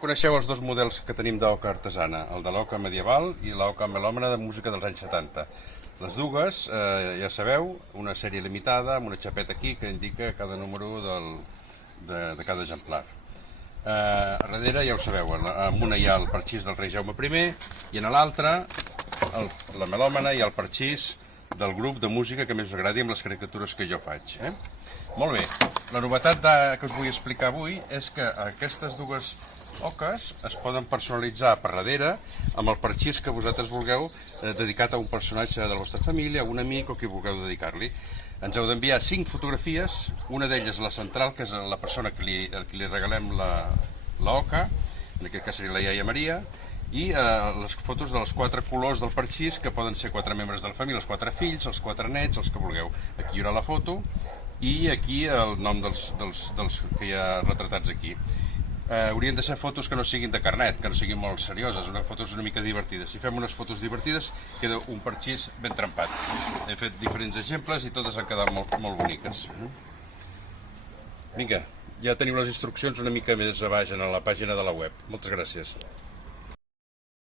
coneixeu els dos models que tenim d'oca artesana, el de l'oca medieval i l'oca melòmana de música dels anys 70. Les dues, ja sabeu, una sèrie limitada amb una xapeta aquí que indica cada número de cada exemplar. A darrere ja ho sabeu, en una hi ha el parxís del rei Jaume I i en l'altra la melòmana i el parxís del grup de música que més us agradi amb les caricatures que jo faig. Molt bé, la novetat que us vull explicar avui és que aquestes dues oques es poden personalitzar per darrere amb el parxís que vosaltres vulgueu dedicat a un personatge de la vostra família, a un amic o qui vulgueu dedicar-li. Ens heu d'enviar 5 fotografies, una d'elles la central, que és la persona a qui li regalem l'oca, en aquest cas seria la iaia Maria, i les fotos dels 4 colors del parxís, que poden ser 4 membres de la família, els 4 fills, els 4 nets, els que vulgueu. Aquí hi haurà la foto i aquí el nom dels que hi ha retratats aquí. Haurien de ser fotos que no siguin de carnet, que no siguin molt serioses, fotos una mica divertides. Si fem unes fotos divertides, queda un parxís ben trempat. Hem fet diferents exemples i totes han quedat molt boniques. Vinga, ja teniu les instruccions una mica més a baix en la pàgina de la web. Moltes gràcies.